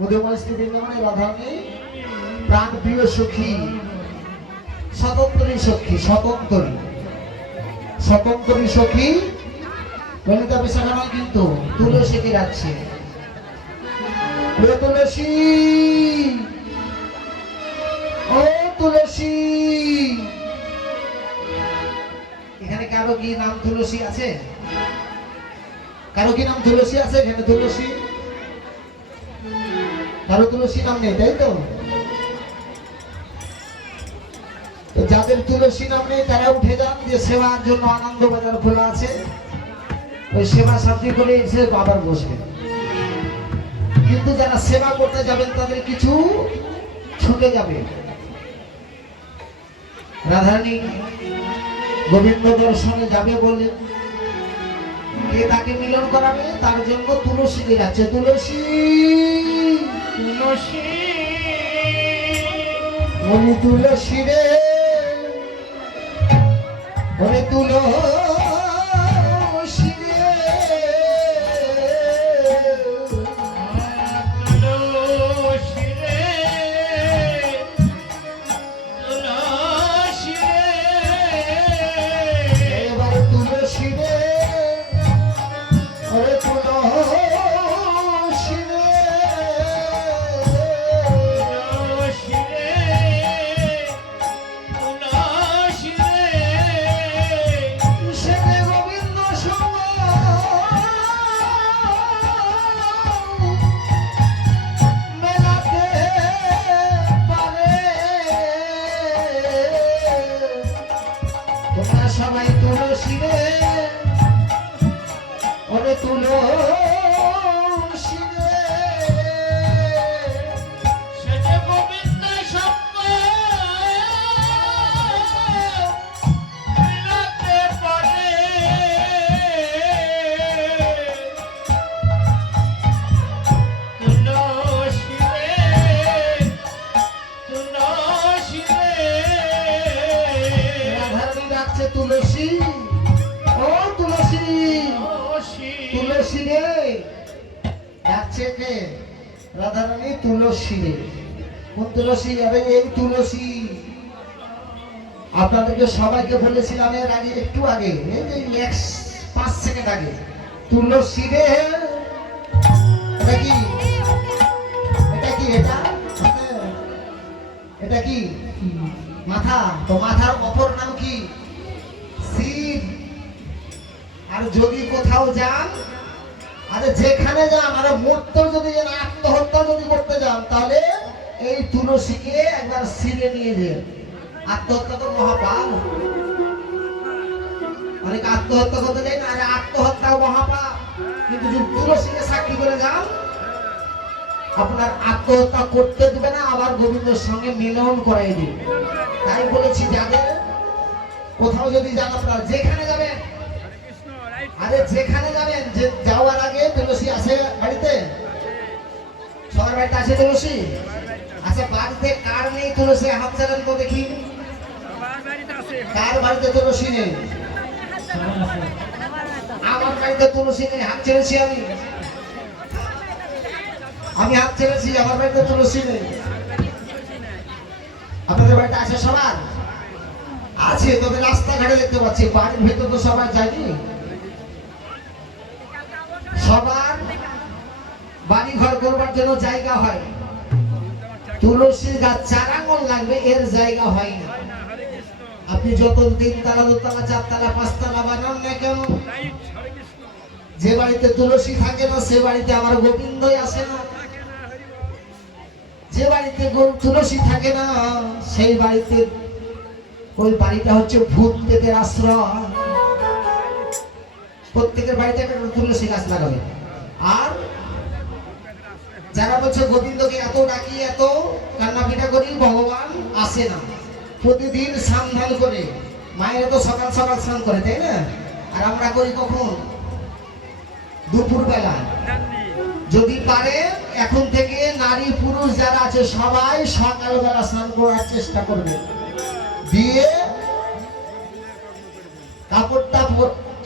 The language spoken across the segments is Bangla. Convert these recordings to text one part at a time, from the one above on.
মধুময়ী বৃন্দাবনে রাধারানী প্রাণ প্রিয় সখী, স্বতন্ত্রী সখী, স্বতন্ত্রী সখী ললিতা বিশাখা নয়, কিন্তু তুলসীকে যাচ্ছে। তুলসী, ও তুলসী, এখানে কারো কি নাম তুলসী আছে? কারো কি নাম তুলসী আছে এখানে? তুলসী কারো তুলসী নাম নেই, তাই তো? যাদের তুলসী নাম নেই তারা উঠে যান, যে সেবার জন্য আনন্দ বাজার খোলা আছে, ওই সেবা সাথী করে এসে আবার বসবে। কিন্তু যারা সেবা করতে যাবেন তাদের কিছু ছুটে যাবে। রাধারানী গোবিন্দ দর্শনে যাবে বলে কে তাকে মিলন করাবে, তার জন্য তুলসীকে যাচ্ছে। তুলসী, তুলসী, ওরে তুলসী রে, ওরে তুলসী রে, তুলসী রে, তুলসী রে, এবার তুলসী রে, ওরে তুলসী রে, তুলসী রে, তুলসী রে, সেবে গোবিন্দ সম মেলাতে পারে। তোমরা সবাই তুলসী রে, ওরে তুলসী রে, সেজে গোবিন্দ সঙ্গ মিলাতে পারে। তুলসী রে, তুলসী রে, রাধারানী ডাকছে তুলসী, ও তুলসী, তুলসী রে, ডাকছে কে? রাধারানী তুলসী রে। কোন তুলসী? আরে এই তুলসী। আপনাদেরকে সবাইকে বলেছিলাম এর আগে, একটু আগে, এই যে 5 সেকেন্ড আগে, তুলসী রে। এটা কি? এটা কি? এটা কি মাথা? তো মাথার অপর নাম কি? শিব। আর যদি কোথাও যান, আরে যেখানে যান, আরে মরতেও যদি যান, আত্মহত্যা যদি করতে যান, তাহলে এই তুলসীকে একবার শিরে নিয়ে যান। আত্মহত্যা তো মহাপাপ। অনেক আত্মহত্যা করতে যায় না, আরে আত্মহত্যাও মহাপাপ। কিন্তু যদি তুলসীকে সাক্ষী করে যান, আপনার আত্মহত্যা করতে দেবে না, আবার গোবিন্দের সঙ্গে মিলন করাই দিবে। তাই বলেছি যাদের কোথাও যদি যান, আপনারা যেখানে যাবেন, আরে যেখানে যাবেন, যে যাওয়ার আগে তুলসী আছে বাড়িতে? সবার বাড়িতে আছে তুলসী? আচ্ছা, বাড়িতে কার নেই তুলসী? হাত চালান তো দেখি। কার বাড়িতে তুলসী নেই? আমার বাড়িতে তুলসী নেই, হাত ছেড়েছি আমি। হাত ছেড়েছি, আমার বাড়িতে তুলসী নেই। আপনাদের বাড়িতে আছে? সবার আছে, তবে রাস্তাঘাটে দেখতে পাচ্ছি, বাড়ির ভেতর তো সবাই যায়নি। সবার বাড়ি ঘর করবার জন্য জায়গা হয়, তুলসীর গাছ 4 আঙ্গুল লাগবে, এর জায়গা হয় না। আপনি যত 3 তলা 2 তলা 4 তলা 5 তলা বানান না কেন, যে বাড়িতে তুলসী থাকে না সে বাড়িতে আমার গোবিন্দই আসে না। যে বাড়িতে তুলসী থাকে না সেই বাড়িতে, ওই বাড়িটা হচ্ছে ভূত প্রেতের আশ্রয়। প্রত্যেকের বাড়িতে একটা তুলসী গাছ লাগাবে। আর যারা বলছে গোবিন্দকে এত ডাকি, এত কান্নাপিটা করি, ভগবান আসে না, প্রতিদিন স্নান ধান করে, মায়ের তো সকাল সকাল স্নান করে, তাই না? আর আমরা করি কখন? দুপুর বেলা। যদি পারে এখন থেকে নারী পুরুষ যারা আছে সবাই সকালবেলা স্নান করার চেষ্টা করবে, দিয়ে কাপড়টা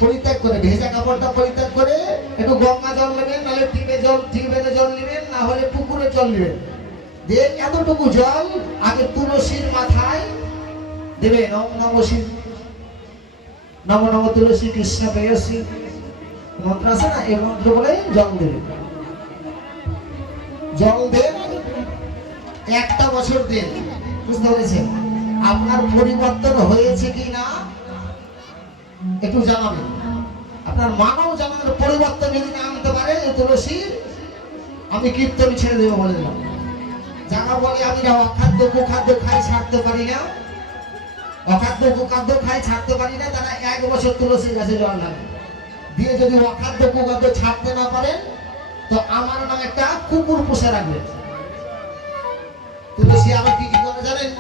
পরিত্যাগ করে, ভেজা কাপড়টা পরিত্যাগ করে একটু গঙ্গা জল নেবেন, নাহলে টিউবওয়েলের জল নেবেন, না হলে পুকুরের জল নেবেন। দিয়ে এতটুকু জল আগে তুলসীর মাথায় দেবে। নম নম শিব, নম নম তুলসী কৃষ্ণ প্রেয়সী মন্ত্র আছে না, এই মন্ত্র বলে জল দেবে। জল দেন, একটা বছর দেন। বুঝতে পেরেছেন? আপনার পরিবর্তন হয়েছে কি না একটু জানাবেন। আপনার মানব জানার পরিবর্তন যদি না আনতে পারে এই তুলসীর, আমি কীর্তন ছেড়ে দেবো বলে দিলাম। যারা বলে আমি অখাদ্য কুখাদ্য খাই ছাড়তে পারি না, অখাদ্য কুখাদ্য খাই ছাড়তে পারি না, তারা 1 বছর তুলসী গাছে জল ঢালে দিয়ে যদি অখাদ্য কুখাদ্য ছাড়তে না পারেন তো আমার নামে একটা কুকুর পুষে রাখবেন। তুলসী আরো কি কি করে জানেন?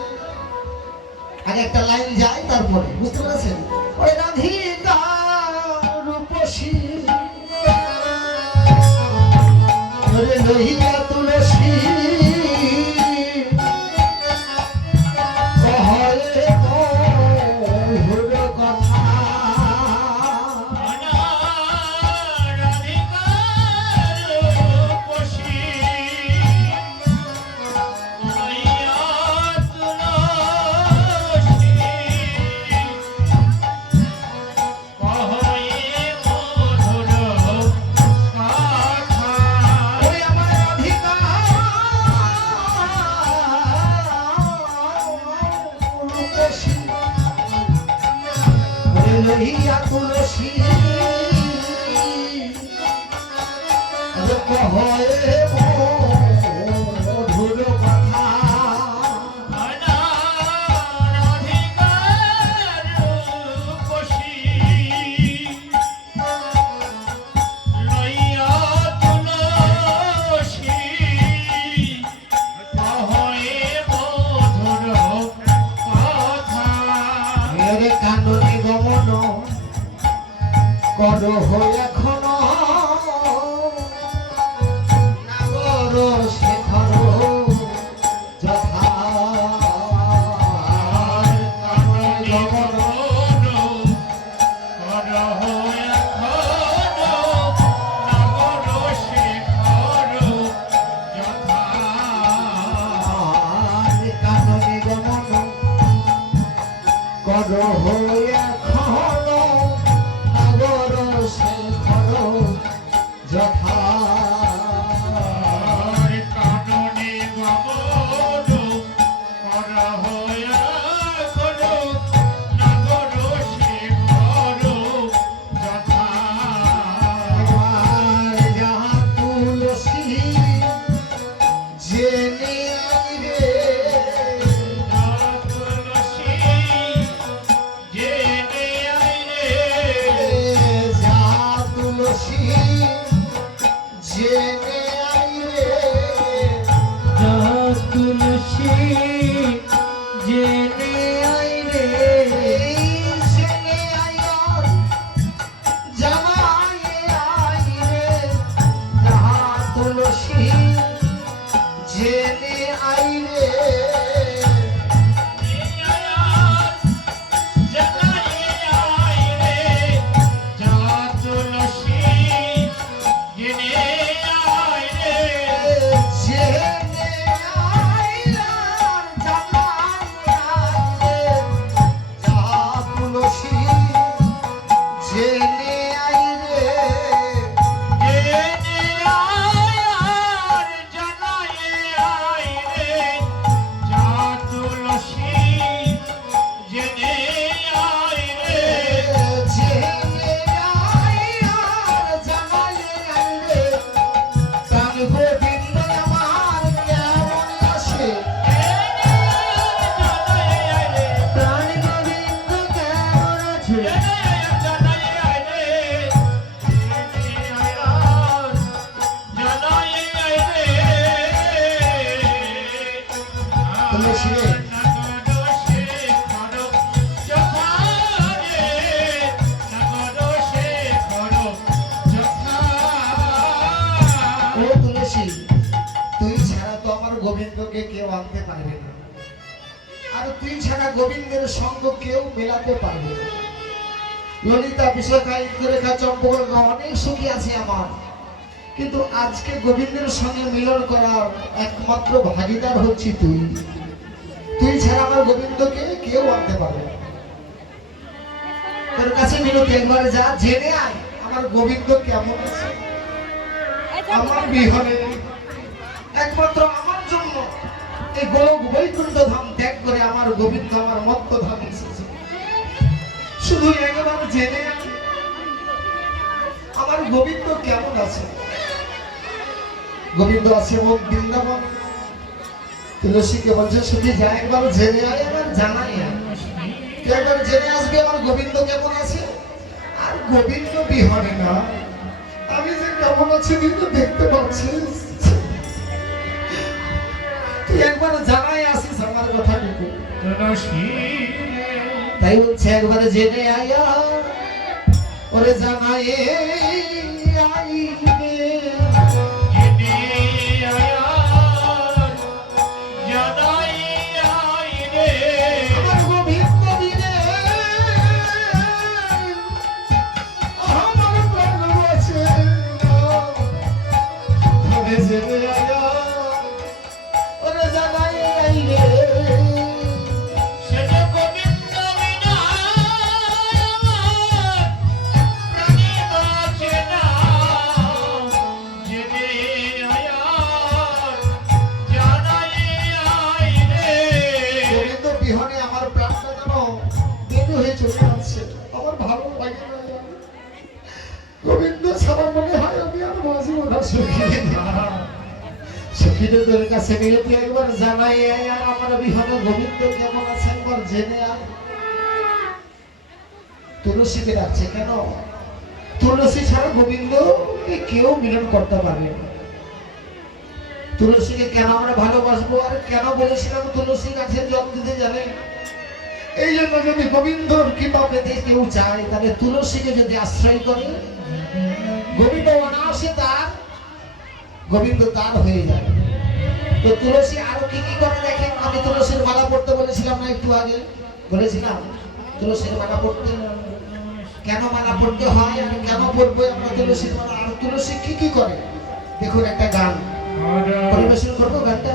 আগে একটা লাইন যায়, তারপরে বুঝতে পেরেছেন? ওই রাধিকা রূপসী ওরে লইয়া তুলসী তুলসী মধুর কথা কাননে গমন করো এখনো নাগর শেখর যথা কাননে গমন করো এখনো নাগর শেখর যথা কাননে গমন করো এখনো নাগর শেখর যথা কাননে গমন করো এখনো নাগর শেখর যথা যাহা তুলসী জেনে আইরে জেনে আইরে তুলসী জেনে আইরে জেনে আইর জানাই আইরে যাহা তুলসী জেনে আইরে গোবিন্দকে কেউ আনতে পারবে না, আর তুই ছাড়া গোবিন্দের সঙ্গ কেউ মেলাতে পারবে না। ললিতা বিশাখা ইন্দ্ররেখা চম্পকরেখা অনেক সুখী আছে আমার, কিন্তু আজকে গোবিন্দের সঙ্গে মিলন করার একমাত্র ভাগিদার হচ্ছি তুই। তুই ছাড়া আমার গোবিন্দকে কেউ আনতে পারবে না। তোর কাছে মিনতি, একবার যা জেনে আয় আমার গোবিন্দ কেমন আছে। আমার বিহারে একমাত্র আমার জন্য এই গোলক বৈকুণ্ঠ ধাম ত্যাগ করে আমার গোবিন্দ আমার মত্ত ধাম এসেছে। শুধু একবার জেনে আয় আমার গোবিন্দ কেমন আছে। গোবিন্দ আছে মন বৃন্দাবন। তুলসীকে বলছে শুধু যা একবার জেনে আয়, আমার জানাই আয়। তুই একবার জেনে আসবি আমার গোবিন্দ কেমন আছে। আর গোবিন্দ বিহারে না আমি যে কেমন আছি তুই তো দেখতে পাচ্ছিস। তুই একবার জানাই আসিস আমার কথাটুকু। তাই বলছে একবার জেনে আয়া ওরে জানাই সখীদের কাছে মিলতি একবার জানাই আর আমার বিহনে গোবিন্দ কেমন আছে একবার জেনে আয়। তুলসীকে ডাকছে কেন? তুলসী ছাড়া গোবিন্দকে কেউ মিলন করতে পারবে না। তুলসীকে কেন আমরা ভালোবাসবো আর কেন বলেছিলাম তুলসী গাছের জল দিতে জানে? এই জন্য যদি গোবিন্দর কৃপা পেতে কেউ চায় তাহলে তুলসীকে যদি আশ্রয় করে গোবিন্দ অনায়াসে তার গোবিন্দ তার হয়ে যায়। তো তুলসী আরো কি কি করে দেখেন। আমি তুলসীর মালা পড়তে বলেছিলাম না একটু আগে, বলেছিলাম তুলসীর মালা পড়তে। কেন মালা পড়তে হয় আর কেন পড়বো আমরা তুলসীর মালা? আর তুলসী কি কি করে দেখুন, একটা গান পরিবেশন করবো গানটা।